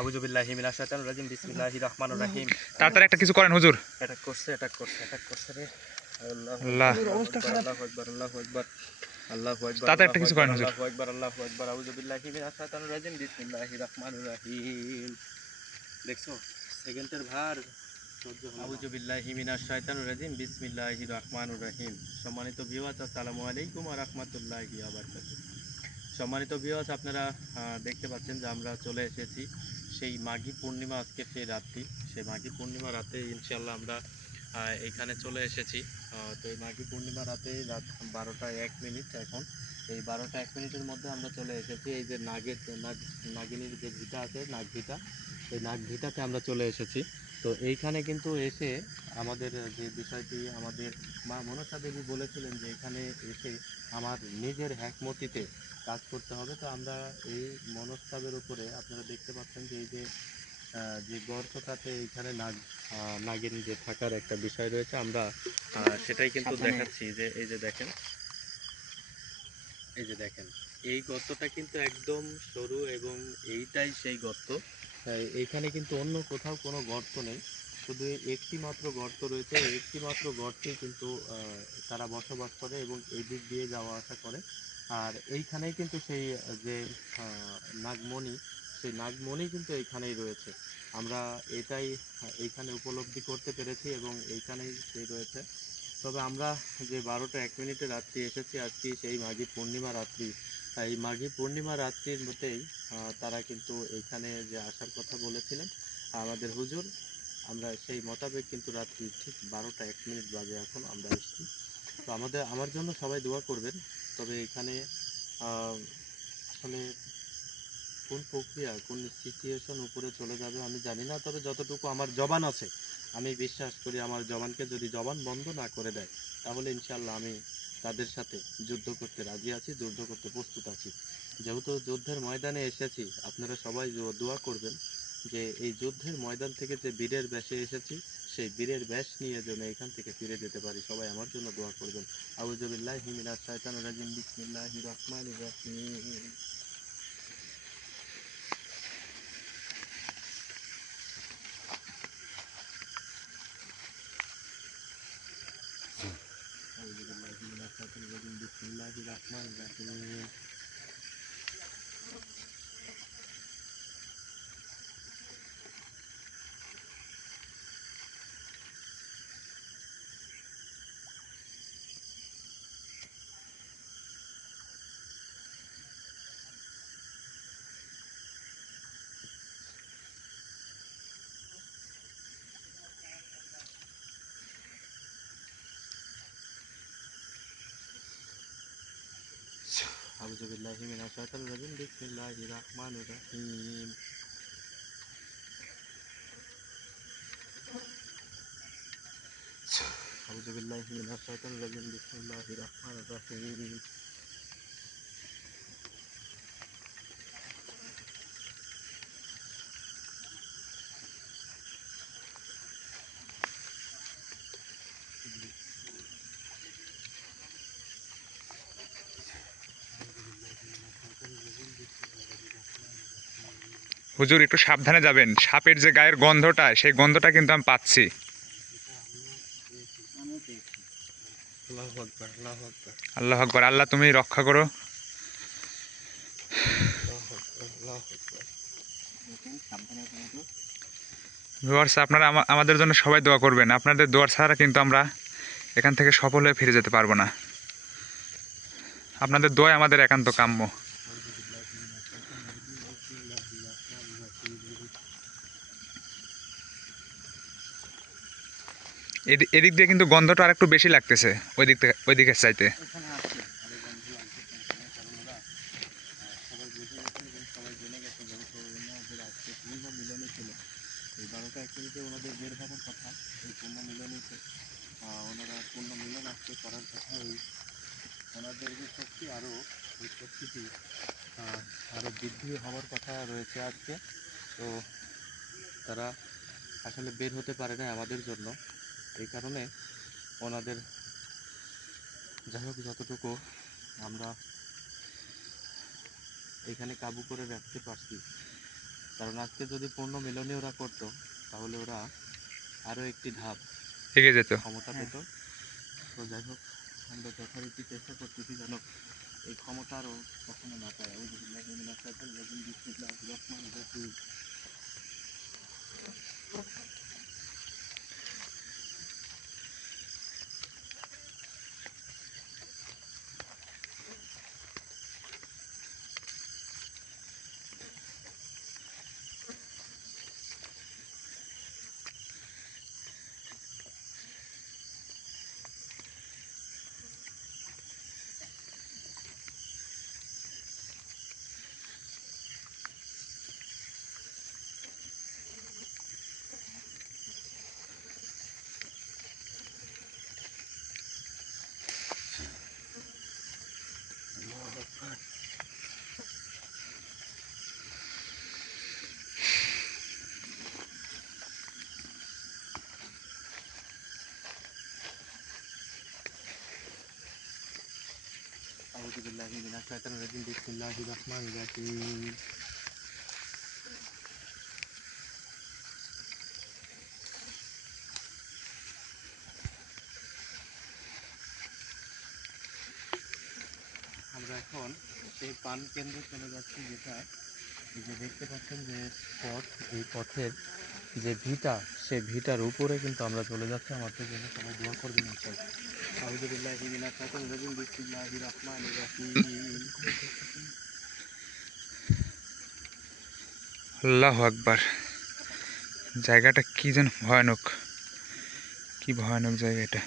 আউযু বিল্লাহি মিনাশ শাইতানির রাজিম বিসমিল্লাহির রহমানির রহিম। তাড়াতাড়ি একটা কিছু করেন হুজুর। অ্যাটাক করছে রে। আল্লাহু আল্লাহ, আকবার, আল্লাহু আকবার, আল্লাহু আকবার, আল্লাহু আকবার, তাড়াতাড়ি একটা আল্লাহু কিছু আকবার, করেন হুজুর। আল্লাহু আকবার, আল্লাহু আকবার। আউযু বিল্লাহি মিনাশ শাইতানির রাজিম বিসমিল্লাহির রহমানির রহিম। দেখছো সেকেন্ডের ভার সহ্য হলো না। আউযু বিল্লাহি মিনাশ শাইতানির রাজিম বিসমিল্লাহির রহমানির রহিম। সম্মানিত ভিউয়ার্স, আসসালামু আলাইকুম ওয়া রাহমাতুল্লাহি ওয়া বারাকাতুহু। সম্মানিত ভিউয়ার্স, আপনারা দেখতে পাচ্ছেন যে আমরা চলে এসেছি সেই মাঘী পূর্ণিমা, আজকে সেই রাত্রি, সেই মাঘী পূর্ণিমা রাতে ইনশাল্লাহ আমরা এইখানে চলে এসেছি। তো এই মাঘী পূর্ণিমা রাতে রাত 12টা 1 মিনিট এখন। এই 12টা 1 মিনিটের মধ্যে আমরা চলে এসেছি এই যে নাগিনীর যে ভিটা আছে, নাগ ভিটা, এই নাগ ভিটাতে আমরা চলে এসেছি। তো এইখানে কিন্তু এসে আমাদের যে বিষয়টি আমাদের মা মনসা দেবী বলেছিলেন যে এখানে এসে আমার নিজের হ্যাকমতিতে কাজ করতে হবে। তো আমরা এই মনস্তাবের উপরে আপনারা দেখতে পাচ্ছেন যে এই যে যে গর্তটাতে এখানে নাগিন যে থাকার একটা বিষয় রয়েছে, আমরা সেটাই কিন্তু দেখাচ্ছি। যে এই যে দেখেন, এই যে দেখেন, এই গর্তটা কিন্তু একদম সরু এবং এইটাই সেই গর্ত। এইখানে কিন্তু অন্য কোথাও কোনো গর্ত নেই, শুধু একটি মাত্র গর্ত রয়েছে। এই একটি মাত্র গর্তেই কিন্তু তারা বসবাস করে এবং এই দিক দিয়ে যাওয়া আসা করে। আর এইখানেই কিন্তু সেই যে নাগমণি, সেই নাগমণি কিন্তু এইখানেই রয়েছে। আমরা এটাই এইখানে উপলব্ধি করতে পেরেছি এবং এইখানেই সেই রয়েছে। তবে আমরা যে 12টা 1 মিনিটে রাত্রি এসেছি, আজকে সেই মাঘী পূর্ণিমা রাত্রি। এই মাঘী পূর্ণিমা রাত্রির মধ্যেই তারা কিন্তু এখানে যে আসার কথা বলেছিলেন আমাদের হুজুর, আমরা সেই মোতাবেক কিন্তু রাত্রি ঠিক 12টা 1 মিনিট বাজে এখন আমরা এসেছি। তো আমার জন্য সবাই দোয়া করবেন। তবে এখানে আহ, আসলে কোন প্রক্রিয়া, কোন সিচুয়েশন উপরে চলে যাবে আমি জানি না। তবে যতটুকু আমার জবান আছে, আমি বিশ্বাস করি আমার জবানকে যদি জবান বন্ধ না করে দেয়, তাহলে ইনশাল্লাহ আমি তাদের সাথে যুদ্ধ করতে রাজি আছি, যুদ্ধ করতে প্রস্তুত আছি। যেহেতু যুদ্ধের ময়দানে এসেছি, আপনারা সবাই দোয়া করবেন যে এই যুদ্ধের ময়দান থেকে যে বীরের বেশে এসেছি, সেই বীরের বেশ নিয়ে যেন এখান থেকে ফিরে যেতে পারি। সবাই আমার জন্য দোয়া করবেন। আউযু বিল্লাহি মিনাশ শাইতানির রাজিম বিসমিল্লাহির রহমানির রহিম। أعوذ بالله من الشيطان الرجيم بسم الله الرحمن الرحيم أعوذ بالله من الشيطان الرجيم بسم الله الرحمن الرحيم أعوذ بالله من الشيطان الرجيم بسم الله الرحمن الرحيم হুজুর একটু সাবধানে যাবেন, সাপের যে গায়ের গন্ধটা, সেই গন্ধটা কিন্তু আমি পাচ্ছি। আল্লাহু আকবার, আল্লাহু আকবার, আল্লাহ আকবার, আল্লাহ তুমি রক্ষা করো। আল্লাহু আকবার, আল্লাহু আকবার। দেখেন সাবধানে কিন্তু ভিউয়ার্স, আপনারা আমাদের জন্য সবাই দোয়া করবেন। আপনাদের দোয়া ছাড়া কিন্তু আমরা এখান থেকে সফল হয়ে ফিরে যেতে পারবো না। আপনাদের দোয়া আমাদের একান্ত কাম্য। أعوذ بالله من الشيطان الرجيم بسم الله الرحمن الرحيم এদিক দিয়ে কিন্তু গন্ধটা আর একটু বেশি লাগতেছে ওই দিকের চাইতে। এখানে আসছে আরো গন্ধ লাগতেছে এখানে, কারণ ওরা সবাই বুঝে গেছে এবং সবাই জেনে গেছে, যেহেতু ওনাদের আজকে পূর্ণ মিলনই ছিল। এই 12টা 1 মিনিটে ওনাদের বের হবার কথা, এই পূর্ণ মিলনীতে ওনারা পূর্ণ মিলন আজকে করার কথা। এই ওনাদের যে শক্তি, আরও এই শক্তিটি আরও বৃদ্ধি হওয়ার কথা রয়েছে আজকে। তো তারা আসলে বের হতে পারে না আমাদের জন্য, এই কারণে ওনাদের যাই হোক যতটুকু আমরা এখানে কাবু করে রাখতে পারছি, কারণ আজকে যদি পূর্ণ মিলনই ওরা করতো, তাহলে ওরা আরও একটি ধাপ এগিয়ে যেত। ক্ষমতা পেত। তো যাই হোক, আমরা যথারীতি চেষ্টা করতেছি যেন এই ক্ষমতা আরও কখনো না পায়। আউযুবিল্লাহি মিনাশ শাইতানির রাজিম, বিসমিল্লাহির রহমানির রহিম। আউযুবিল্লাহি মিনাশ শাইতানির রাজিম, বিসমিল্লাহির রহমানির রহিম। আমরা এখন সেই পান কেন্দ্রে চলে যাচ্ছি, যেটা এই যে দেখতে পাচ্ছেন যে পথ, এই পথের যে ভিটা, সেই ভিটার উপরে কিন্তু আমরা চলে যাচ্ছি। আমাদের জন্য সবাই দোয়া করবেন ইনশাআল্লাহ। আউযুবিল্লাহি মিনাশ শাইতানির রাজিম, বিসমিল্লাহির রহমানির রহিম। আল্লাহু আকবার। জায়গাটা কি যেন ভয়ানক, কি ভয়ানক জায়গা এটা।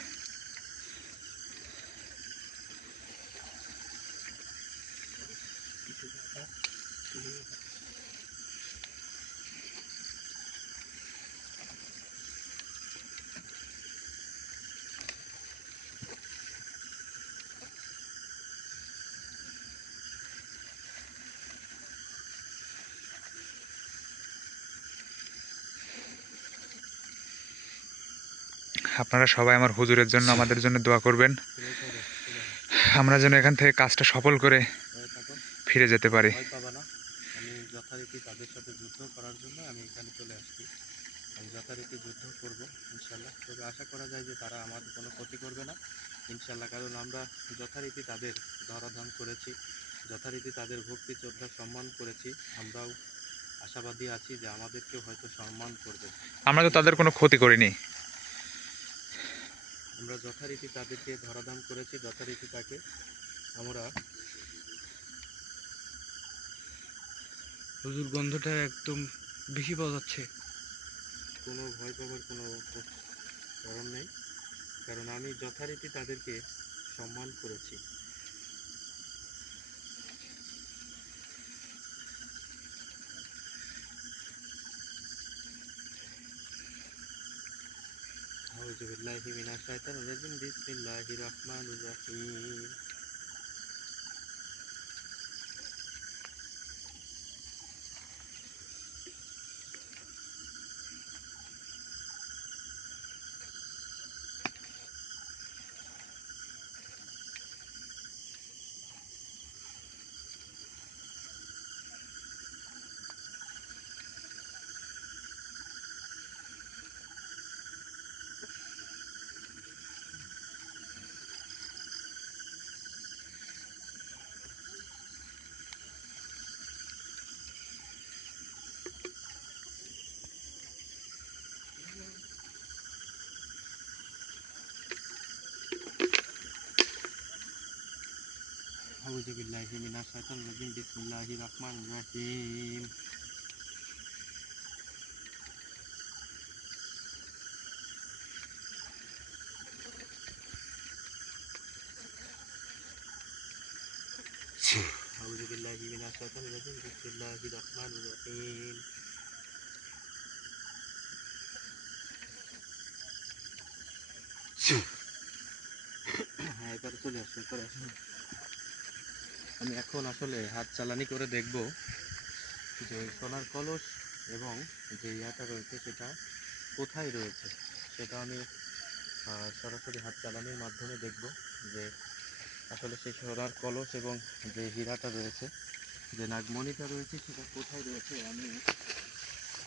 আপনারা সবাই আমার হুজুরের জন্য, আমাদের জন্য দোয়া করবেন, আমরা যেন এখান থেকে কাজটা সফল করে ফিরে যেতে পারি। ভয় পাবা না, আমি যথারীতি তাদের সাথে যুদ্ধ করার জন্য আমি এখানে চলে আসছি। আমি যথারীতি যুদ্ধ করব ইনশাল্লাহ। তবে আশা করা যায় যে তারা আমাদের কোনো ক্ষতি করবে না ইনশাল্লাহ, কারণ আমরা যথারীতি তাদের ধরাধাম করেছি, যথারীতি তাদের ভক্তি শ্রদ্ধা সম্মান করেছি। আমরাও আশাবাদী আছি যে আমাদেরকেও হয়তো সম্মান করবে আমরা তো তাদের কোনো ইনশাল্লাহ। ক্ষতি করিনি। আমরা যথারীতি তাদেরকে ধরাধাম করেছি, যথারীতি তাকে আমরা। হুজুর, গন্ধটা একদম বেশি পাওয়া যাচ্ছে। কোনো ভয় পাবার কোনো কারণ নেই, কারণ আমি যথারীতি তাদেরকে সম্মান করেছি। আউযুবিল্লাহি মিনাশ শাইতানির রাজিম, বিসমিল্লাহির রহমানির রহিম। আউযুবিল্লাহি মিনাশ শাইতানির রাজিম, বিসমিল্লাহির রহমানির রহিম। আউযুবিল্লাহি মিনাশ শাইতানির রাজিম, বিসমিল্লাহির রহমানির রহিম। হ্যাঁ, এবারে চলে আসুন, এবারে আসুন। আমি এখন আসলে হাত চালানি করে দেখব যে সোনার কলস এবং যে ইয়াটা রয়েছে সেটা কোথায় রয়েছে। সেটা আমি সরাসরি হাত চালানির মাধ্যমে দেখব যে আসলে সেই সোনার কলস এবং যে হীরাটা রয়েছে যে নাগমণিটা রয়েছে সেটা কোথায় রয়েছে আমি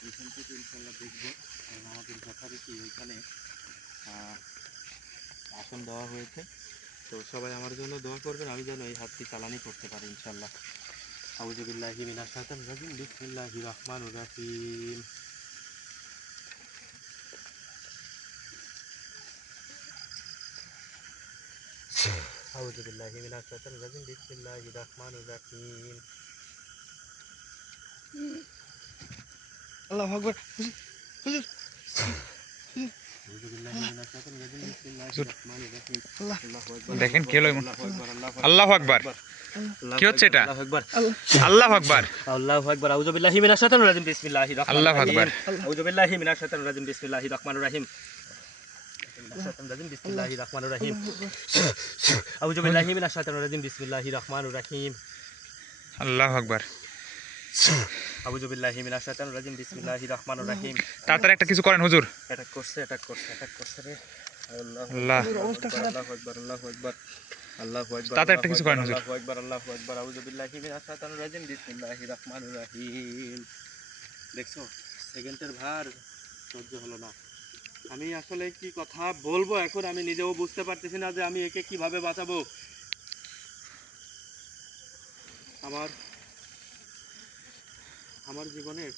এখান থেকে ইনশাল্লাহ দেখবো। কারণ আমাদের যথারীতি ওইখানে আসন দেওয়া হয়েছে, তো সবাই আমার জন্য দোয়া করবেন আমি যেন এই হাতটি চালানি করতে পারি ইনশাল্লাহ। আউযু বিল্লাহি মিনাশ শাইতানির রাজিম, বিসমিল্লাহির রহমানির রহিম। আউযু বিল্লাহি মিনাশ শাইতানির রাজিম, বিসমিল্লাহির রহমানির রহিম। আল্লাহু আকবার। হুজুর, আউযু বিল্লাহি মিনাশ শাইতানির রাজিম, বিসমিল্লাহির হুজুর, রহমানির রহিম। আল্লাহ আল্লাহু আকবার, দেখেন কি হলো এমন। আল্লাহু আকবার, আল্লাহু আকবার। কি হচ্ছে এটা? আল্লাহু আকবার, আল্লাহু আকবার। আল্লাহু আকবার। আউযু বিল্লাহি মিনাশ শাইতানির রাজিম, বিসমিল্লাহির রহমানির আল্লাহু রহিম। আকবার। আউযু বিল্লাহি মিনাশ শাইতানির রাজিম, বিসমিল্লাহির রহমানির রহিম। বিসমিল্লাহির রহমানির রহিম। আউযু বিল্লাহি মিনাশ শাইতানির রাজিম, বিসমিল্লাহির রহমানির রহিম। আল্লাহু আকবার। আউযু বিল্লাহি মিনাশ শাইতানির রাজিম, বিসমিল্লাহির রহমানির রহিম। তাড়াতাড়ি একটা কিছু করেন হুজুর। অ্যাটাক করছে, অ্যাটাক করছে, অ্যাটাক করছে রে। আল্লাহু আল্লাহ। আকবার, অবস্থা খারাপ। আল্লাহু আকবার, আল্লাহু আকবার, আল্লাহু আকবার, তাড়াতাড়ি একটা আল্লাহু কিছু আকবার, করেন হুজুর। আল্লাহু আকবার, আল্লাহু আকবার। আউযু বিল্লাহি মিনাশ শাইতানির রাজিম, বিসমিল্লাহির রহমানির রহিম। দেখছো সেকেন্ডের ভার সহ্য হলো না। আমি আসলে কি কথা বলবো এখন আমি নিজেও বুঝতে পারতেছি না যে আমি একে কিভাবে বাঁচাবো। আমার আমার জীবনের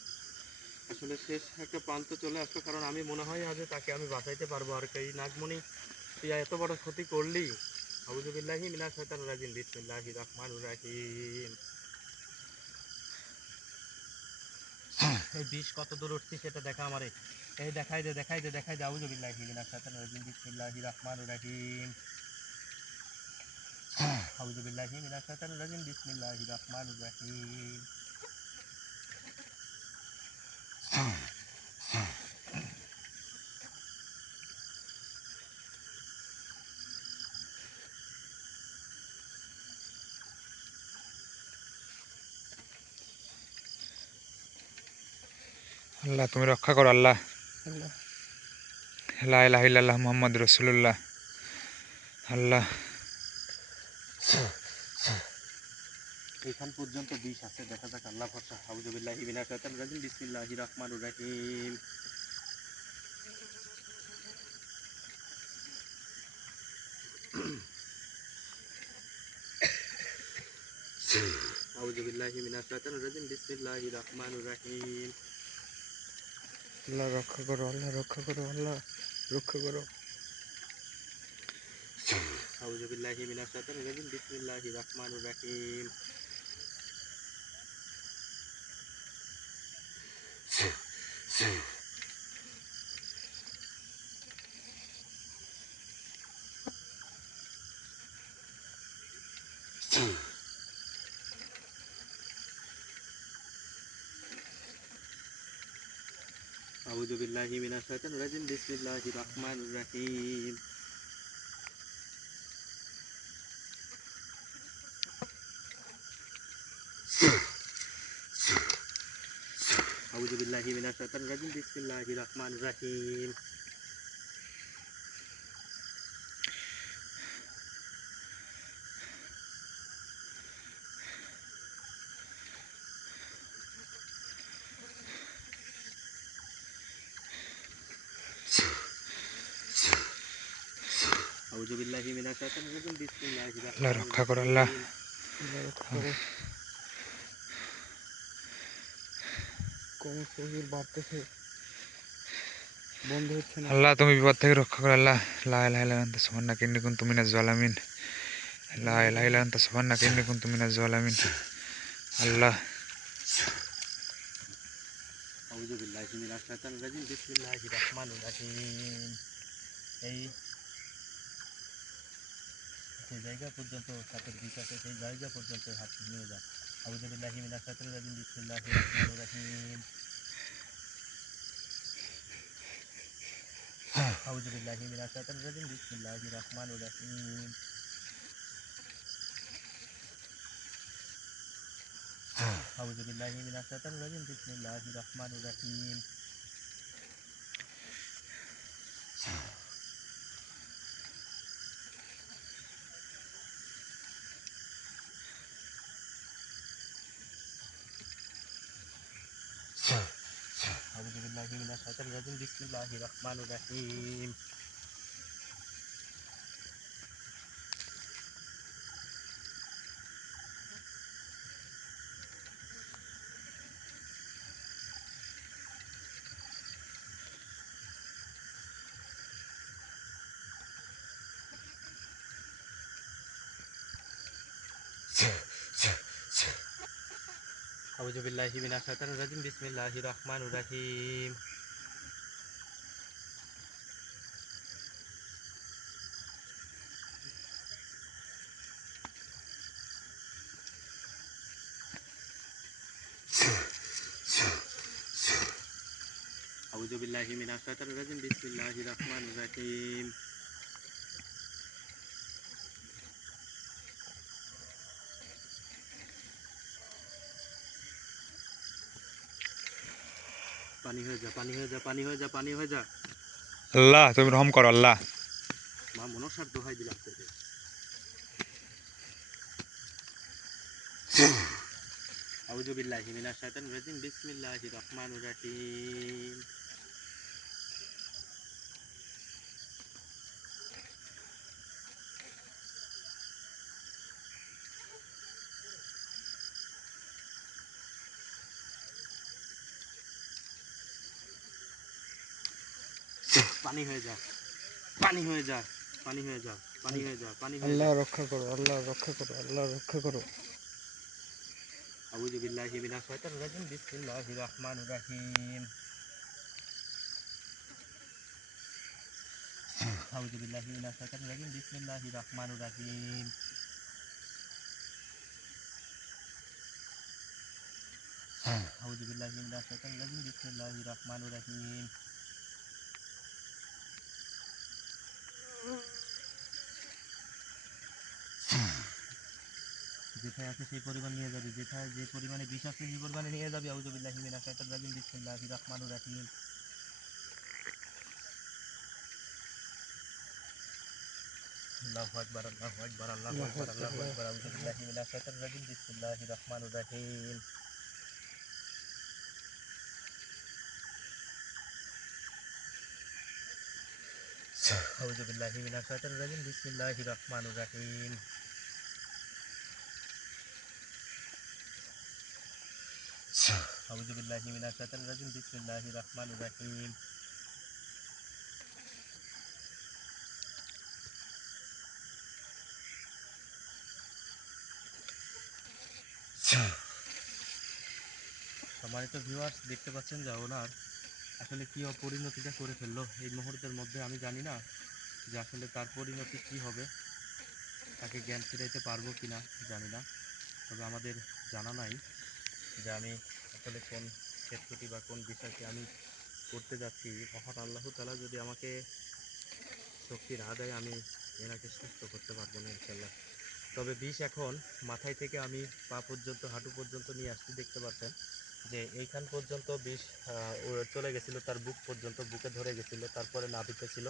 আসলে শেষ একটা প্রান্ত চলে আসলো, কারণ আমি মনে হয় আজ তাকে আমি বাঁচাইতে পারবো। আর এই নাগমণি তুই এত বড় ক্ষতি করলি। আউযু বিল্লাহি মিনাশ শাইতানির রাজিম, বিসমিল্লাহির রহমানির রহিম। এই বিষ কত দূর উঠছি সেটা দেখা আমারে। এই দেখাই দে, দেখাই দে, দেখাই দে। আউযু বিল্লাহি মিনাশ শাইতানির রাজিম, বিসমিল্লাহির রহমানির রহিম। আউযু বিল্লাহি মিনাশ শাইতানির রাজিম, বিসমিল্লাহির রহমানির রহিম। আল্লাহ তুমি রক্ষা করো আল্লাহ। আল্লাহ। লা ইলাহা ইল্লাল্লাহ মুহাম্মাদুর রাসূলুল্লাহ। আল্লাহ। এখান পর্যন্ত বিষ আছে, দেখা যাক আল্লাহ ভরসা। আউযু বিল্লাহি মিনাশ শাইতানির রাজিম, বিসমিল্লাহির রহমানির রহিম। আউযু বিল্লাহি মিনাশ শাইতানির রাজিম, বিসমিল্লাহির রহমানির রহিম। আল্লাহ রক্ষা করো, আল্লাহ রক্ষা করো, আল্লাহ রক্ষা করো। আউযু বিল্লাহি মিনাশ শাইতানির রাজিম, বিসমিল্লাহির রহমানির রহিম। আউযু বিল্লাহি মিনাশ শাইতানির রাজিম, বিসমিল্লাহির রহমানির রহিম। আউযু বিল্লাহি মিনাশ শাইতানির রাজিম, বিসমিল্লাহির রহমানির রহিম। আউযু বিল্লাহি মিনাশ শাইতানির রাজিম, বিসমিল্লাহির আল্লাহ রহমানির রক্ষা করো আল্লাহ। রহিম। আল্লাহ রক্ষা করো। কোমর শরীর বাড়তেছে, বন্ধ হচ্ছে না। আল্লাহ তুমি বিপদ থেকে রক্ষা করো আল্লাহ। লা ইলাহা ইল্লা আনতা সুবহানাকা ইন্নী কুনতু মিনাজ জালিমিন। লা ইলাহা ইল্লা আনতা সুবহানাকা ইন্নী কুনতু মিনাজ জালিমিন। আল্লাহ। আউযু বিল্লাহি মিনাশ শাইতানির রাজিম, বিসমিল্লাহির রহমানির রহিম। এই যে জায়গা পর্যন্ত সাপের বিষ আছে সেই জায়গা পর্যন্ত হাতটি নিয়ে যাও। আউযু বিল্লাহি মিনাশ শাইতানির রাজিম, বিসমিল্লাহির রহমানির রহিম। আউযু বিল্লাহি মিনাশ শাইতানির রাজিম, বিসমিল্লাহির রহমানির রহিম। আউযু বিল্লাহি মিনাশ শাইতানির রাজিম, বিসমিল্লাহির রহমানির রহিম। বিল্লাহি মিনাশ শাইতানির রাজিম বিসমিল্লাহির রহমানির রহিম আউযু বিল্লাহি মিনাশ শাইতানির রাজিম বিসমিল্লাহির রহমানির রহিম আউযু বিল্লাহি মিনাশ শাইতানির রাজিম বিসমিল্লাহির রহমানির রহিম পানি হয়ে যা পানি হয়ে যা পানি হয়ে যা পানি হয়ে যা আল্লাহ তুমি রহম করো আল্লাহ। মা মনসার দোহাই দিলাম তোকে আউযু বিল্লাহি মিনাশ শাইতানির রাজিম বিসমিল্লাহির রহমানির রহিম পানি হয়ে যা পানি হয়ে যা পানি হয়ে যা পানি হয়ে যা পানি হয়ে আল্লাহ যা রক্ষা করো, আল্লাহ রক্ষা করো, আল্লাহ রক্ষা করো। আউযু বিল্লাহি মিনাশ শাইতানির রাজিম বিসমিল্লাহির রহমানির রহিম আউযু বিল্লাহি মিনাশ শাইতানির রাজিম বিসমিল্লাহির রহমানির রহিম আউযু বিল্লাহি মিনাশ শাইতানির রাজিম বিসমিল্লাহির রহমানির রহিম যেথায় আছে সেই পরিমাণ নিয়ে যাবি যেথায় যে পরিমাণে বিষ আছে সেই পরিমাণে নিয়ে যাবি আউযু বিল্লাহি মিনাশ শাইতানির রাজিম বিসমিল্লাহির রহমানির রহিম আল্লাহু আকবার আল্লাহু আকবার আল্লাহু আল্লাহু আকবার আকবার, আল্লাহু আল্লাহু আকবার আউযু আকবার। বিল্লাহি মিনাশ শাইতানির রাজিম বিসমিল্লাহির রহমানির রহিম আউযু বিল্লাহি মিনাশ শাইতানির রাজিম বিসমিল্লাহির রহমানির রহিম আউযু বিল্লাহি মিনাশ শাইতানির রাজিম বিসমিল্লাহির রহমানির রহিম সম্মানিত ভিউয়ার্স দেখতে পাচ্ছেন যে ওনার আসলে কি অপরিণতিটা করে ফেললো এই মুহূর্তের মধ্যে আমি জানি না যে আসলে তার পরিণতি কি হবে তাকে জ্ঞান ফিরাইতে পারবো কিনা জানি না তবে আমাদের জানা নাই যে আমি আসলে কোন ক্ষেত্রটি বা কোন বিষয়টি আমি করতে যাচ্ছি মহান আল্লাহ তাআলা যদি আমাকে শক্তি না দেয় আমি এনাকে সুস্থ করতে পারবো না ইনশাল্লাহ তবে বিষ এখন মাথায় থেকে আমি পা পর্যন্ত হাঁটু পর্যন্ত নিয়ে আসছি দেখতে পাচ্ছেন যে এইখান পর্যন্ত বিষ চলে গেছিল তার বুক পর্যন্ত বুকে ধরে গেছিল তারপরে নাভিতে ছিল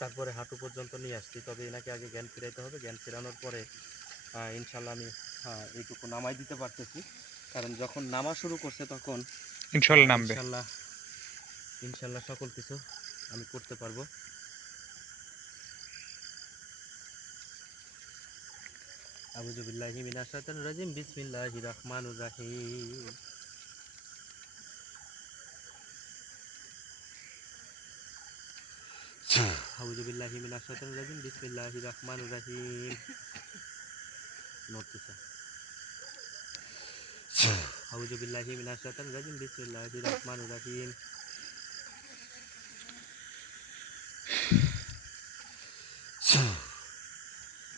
তারপরে হাঁটু পর্যন্ত নিয়ে আসছি তবে এনাকে আগে জ্ঞান ফিরাইতে হবে জ্ঞান ফেরানোর পরে ইনশাল্লাহ আমি এইটুকু নামাই দিতে পারতেছি কারণ যখন নামা শুরু করছে তখন ইনশাল্লাহ নামবে। ইনশাল্লাহ ইনশাল্লাহ সকল কিছু আমি করতে পারবো আউযু বিল্লাহি মিনাশ শাইতানির রাজিম বিসমিল্লাহির রহমানির রহিম আউযু বিল্লাহি মিনাশ শাইতানির রাজিম বিসমিল্লাহির রহমানির রহিম নড়তেছে আউযু বিল্লাহি মিনাশ শাইতানির রাজিম বিসমিল্লাহির রহমানির রহিম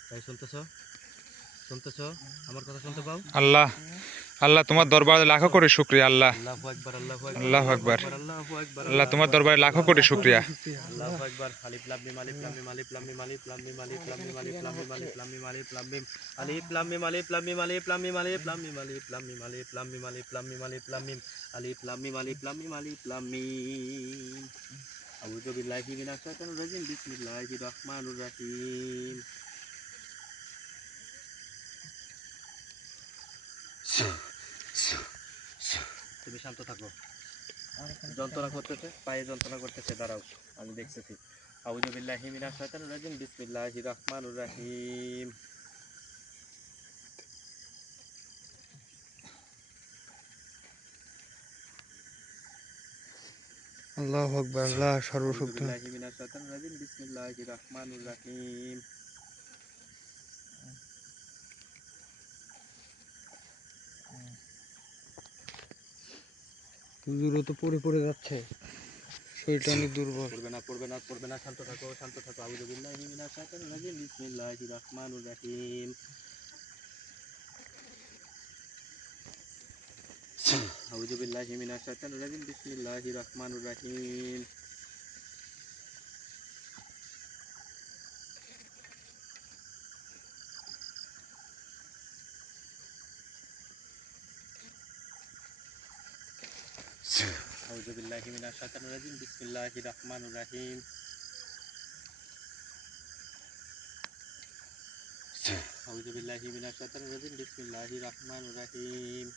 তাই শুনতেছো শুনতেছো আমার কথা শুনতে পাও আল্লাহ আল্লাহ তোমার দরবারে লাখো কোটি শুকরিয়া আল্লাহ। আল্লাহু আকবার আল্লাহু আকবার আল্লাহু আল্লাহু আকবার। আকবার আল্লাহু আকবার আল্লাহ আল্লাহু তোমার দরবারে আকবার লাখো আল্লাহু কোটি আকবার শুকরিয়া। আল্লাহু আকবার আলিফ লাম মিম আলিফ লাম মিম আলিফ লাম মিম আলিফ লাম মিম আলিফ লাম মিম আলিফ লাম মিম আলিফ লাম মিম আলিফ লাম মিম আলিফ লাম মিম আলিফ লাম মিম আলিফ লাম মিম আলিফ লাম মিম আলিফ লাম মিম আলিফ লাম মিম আলিফ লাম মিম আলিফ লাম মিম আলিফ লাম মিম আলিফ লাম মিম আলিফ লাম মিম আউযু বিল্লাহি মিনাশ শাইতানির রাজিম বিসমিল্লাহির রহমানির রহিম তুমি শান্ত থাকো যন্ত্রণা করতেছে, পায়ে যন্ত্রণা করতেছে, দাঁড়াও আমি দেখতেছি। আউযু বিল্লাহি মিনাশ শাইতানির রাজিম, বিসমিল্লাহির রহমানির রহিম। আল্লাহু আকবার, আল্লাহ আউযু সর্বশক্ত। বিল্লাহি মিনাশ শাইতানির রাজিম, বিসমিল্লাহির রহমানির রহিম। হুজুরও তো পড়ে পড়ে যাচ্ছে, শরীরটা অনেক দুর্বল। পড়বে না, পড়বে না, পড়বে না, শান্ত থাকো, শান্ত থাকো। আউযু বিল্লাহি মিনাশ শাইতানির রাজিম, বিসমিল্লাহির রহমানির রহিম। আউযু বিল্লাহি মিনাশ শাইতানির রাজিম, বিসমিল্লাহির রহমানির রহিম। আউযু বিল্লাহি মিনাশ শাইতানির রাজিম, বিসমিল্লাহির রহমানির রহিম। আউযু বিল্লাহি মিনাশ শাইতানির রাজিম, বিসমিল্লাহির রহমানির রহিম।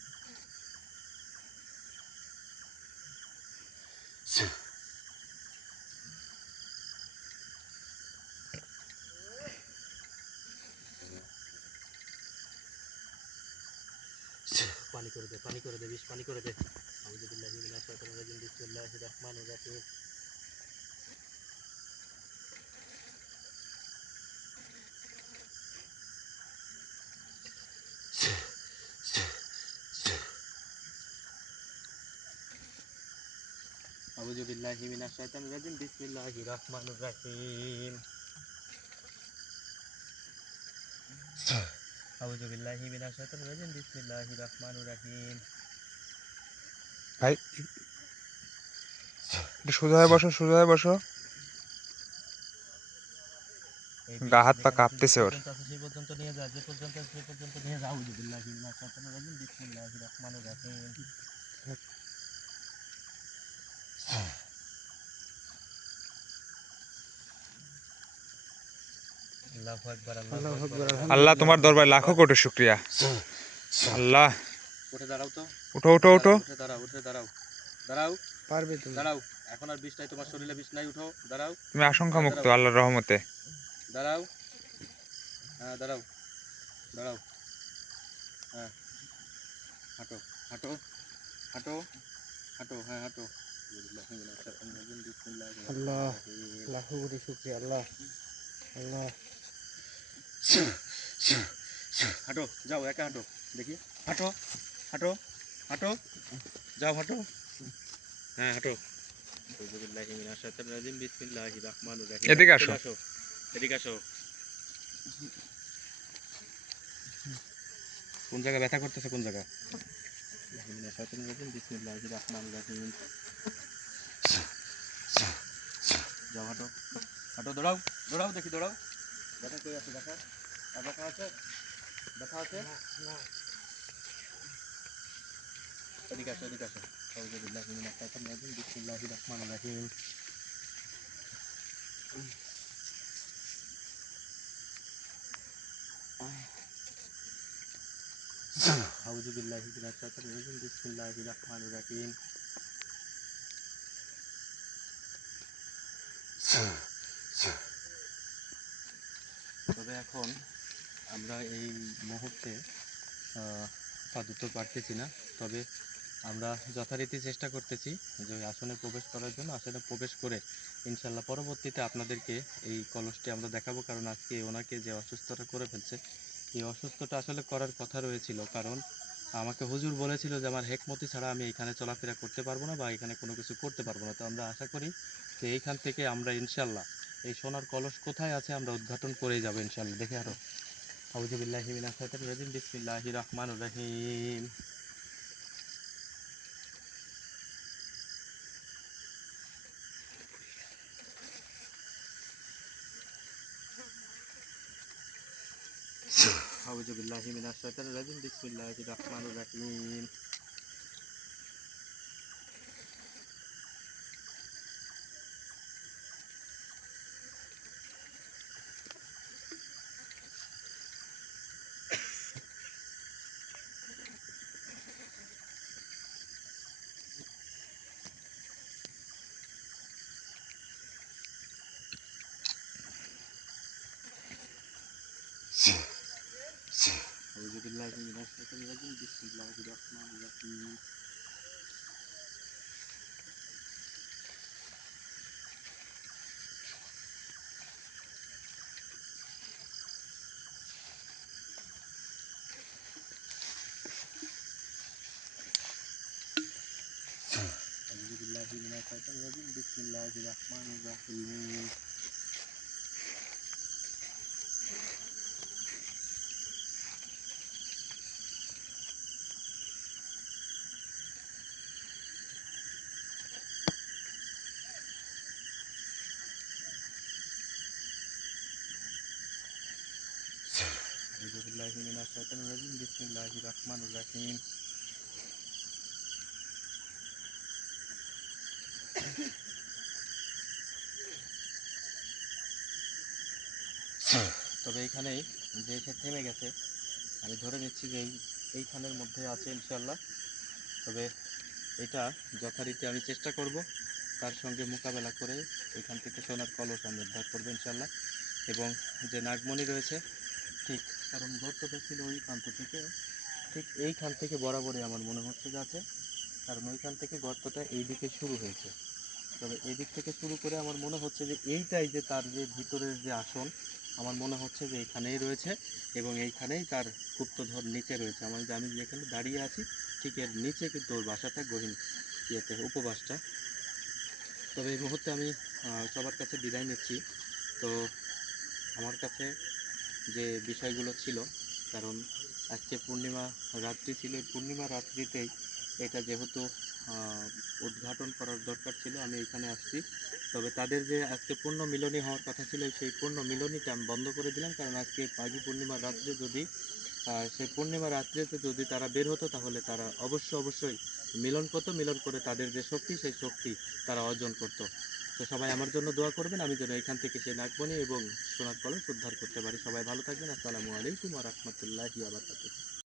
পানি করে দে, পানি করে দে, বিষ পানি করে দে। আউযু বিল্লাহি মিনাশ শাইতানির রাজিম, বিসমিল্লাহির রহমানির রহিম। আউযু বিল্লাহি মিনাশ শাইতানির রাজিম, বিসমিল্লাহির রহমানির রহিম। আউযু বিল্লাহি মিনাশ শাইতানির রাজিম, বিসমিল্লাহির রহমানির রহিম। ভাই একটু সোজা হয়ে বসো, সোজা হয়ে বসো। এই গা বিষ হাত পা যেখানে যে কাঁপতেছে ওর। পর্যন্ত আছে সেই পর্যন্ত নিয়ে যা, যে পর্যন্ত আছে সেই পর্যন্ত নিয়ে যা। আউযু বিল্লাহি মিনাশ শাইতানির রাজিম, বিসমিল্লাহির রহমানির রহিম। আল্লাহু আকবার, আল্লাহু আল্লাহু আকবার, আকবার, আল্লাহু আল্লাহ আলহামদুলিল্লাহ। তোমার আকবার, দরবারে আল্লাহু লাখো আকবার। কোটি শুক্রিয়া। আল্লাহ উঠে দাঁড়াও তো, উঠো উঠো উঠে উঠো। দাঁড়াও, উঠে দাঁড়াও, উঠে দাঁড়াও, দাঁড়াও, পারবে তুমি। দাঁড়াও। এখন আর বিষ নাই, তোমার শরীরে বিষ নাই, উঠো, দাঁড়াও। তুমি আশঙ্কা হ্যাঁ মুক্ত দাঁড়াও, আল্লাহর রহমতে। দাঁড়াও, হ্যাঁ দাঁড়াও, দাঁড়াও, হ্যাঁ হাঁটো, হাঁটো, হাঁটো, হাঁটো, হ্যাঁ হাঁটো। বিসমিল্লাহি মিনাশ শাইতানির রাজিম, বিসমিল্লাহির আল্লাহ, রহমানির রহিম। লাখো কোটি শুকরিয়া আল্লাহ। আল্লাহ, হাঁটো, যাও, একা হাঁটো, দেখি, হাঁটো, হাঁটো, হাঁটো, যাও হাঁটো, হ্যাঁ হাঁটো। আউযু বিল্লাহি মিনাশ শাইতানির রাজিম, বিসমিল্লাহির রহমানির রহিম। এদিকে আসো। চলে আসো, এদিকে আসো। কোন জায়গায় ব্যথা করতেছে, কোন জায়গা? মিনাশ শাইতানির রাজিম, বিসমিল্লাহির রহমানির রহিম। যাও হাঁটো, হাঁটো, দৌড়াও, দৌড়াও, দেখি দৌড়াও। ব্যথা কই আছে, ব্যথা? আর ব্যথা আছে, ব্যথা আছে? এদিকে আসো, এদিকে আসো। আউযু বিল্লাহি মিনাশ শাইতানির রাজিম, বিসমিল্লাহির রহমানির রহিম। আউযু বিল্লাহি মিনাশ শাইতানির রাজিম, বিসমিল্লাহির রহমানির রহিম। তবে এখন আমরা এই মুহূর্তে পা দিতে পারতেছি না, তবে আমরা যথারীতি চেষ্টা করতেছি যে ওই আসনে প্রবেশ করার জন্য। আসনে প্রবেশ করে ইনশাল্লাহ পরবর্তীতে আপনাদেরকে এই কলসটি আমরা দেখাবো, কারণ আজকে ওনাকে যে অসুস্থতা করে ফেলছে, এই অসুস্থতা আসলে করার কথা রয়েছিল, কারণ আমাকে হুজুর বলেছিল যে আমার হেকমতি ছাড়া আমি এখানে চলাফেরা করতে পারবো না বা এখানে কোনো কিছু করতে পারবো না। তো আমরা আশা করি যে এইখান থেকে আমরা ইনশাল্লাহ এই সোনার কলস কোথায় আছে আমরা উদ্ঘাটন করেই যাবো ইনশাল্লাহ। দেখে আরো আউযু বিল্লাহি মিনাশ শাইতানির রাজিম, বিসমিল্লাহির রহমানির রহিম। আউযু বিল্লাহি মিনাশ শাইতানির রাজিম, বিসমিল্লাহির রহমানির রহিম। বিল্লাহি মিনাশ শাইতানির রাজিম বিসমিল্লাহির রহমানির রহিম আউযু বিল্লাহি মিনাশ শাইতানির রাজিম বিসমিল্লাহির রহমানির রহিম আউযু বিল্লাহি মিনাশ শাইতানির রাজিম বিসমিল্লাহির রহমানির রহিম তবে এইখানেই যে এসে থেমে গেছে, আমি ধরে নিচ্ছি যে এইখানের মধ্যে আছে ইনশাল্লাহ। তবে এটা যথারীতি আমি চেষ্টা করব তার সঙ্গে মোকাবেলা করে এখান থেকে সোনার কলস আমি উদ্ধার করবো ইনশাল্লাহ। এবং যে নাগমণি রয়েছে ঠিক, কারণ গর্তটা ছিল ওই প্রান্ত থেকে, ঠিক এইখান থেকে বরাবরই আমার মনে হচ্ছে যে আছে, কারণ ওইখান থেকে গর্তটা এই দিকে শুরু হয়েছে। তবে এই দিক থেকে শুরু করে আমার মনে হচ্ছে যে এইটাই যে তার যে ভিতরের যে আসন, আমার মনে হচ্ছে যে এইখানেই রয়েছে এবং এইখানেই তার গুপ্তধর নিচে রয়েছে। আমি যেখানে দাঁড়িয়ে আছি ঠিক এর নিচে কিন্তু ওর বাসাটা গহীন ইয়েতে উপবাসটা। তবে এই মুহূর্তে আমি সবার কাছে বিদায় নিচ্ছি। তো আমার কাছে যে বিষয়গুলো ছিল, কারণ আজকে পূর্ণিমা রাত্রি ছিল, এই পূর্ণিমা রাত্রিতেই এটা যেহেতু উদ্ঘাটন করার দরকার ছিল, আমি এখানে আসছি। তবে তাদের যে আজকে পূর্ণ মিলনী হওয়ার কথা ছিল, সেই পূর্ণ মিলনীটা আমি বন্ধ করে দিলাম, কারণ আজকে মাঘী পূর্ণিমার রাত্রে যদি সেই পূর্ণিমা রাত্রিতে যদি তারা বের হতো, তাহলে তারা অবশ্যই মিলন করতো, মিলন করে তাদের যে শক্তি সেই শক্তি তারা অর্জন করতো। তো সবাই আমার জন্য দোয়া করবেন, আমি যেন এখান থেকে সেই নাগমণি এবং সোনার কলস উদ্ধার করতে পারি। সবাই ভালো থাকবেন। আসসালামু আলাইকুম ওয়া রাহমাতুল্লাহি ওয়া বারাকাতুহু।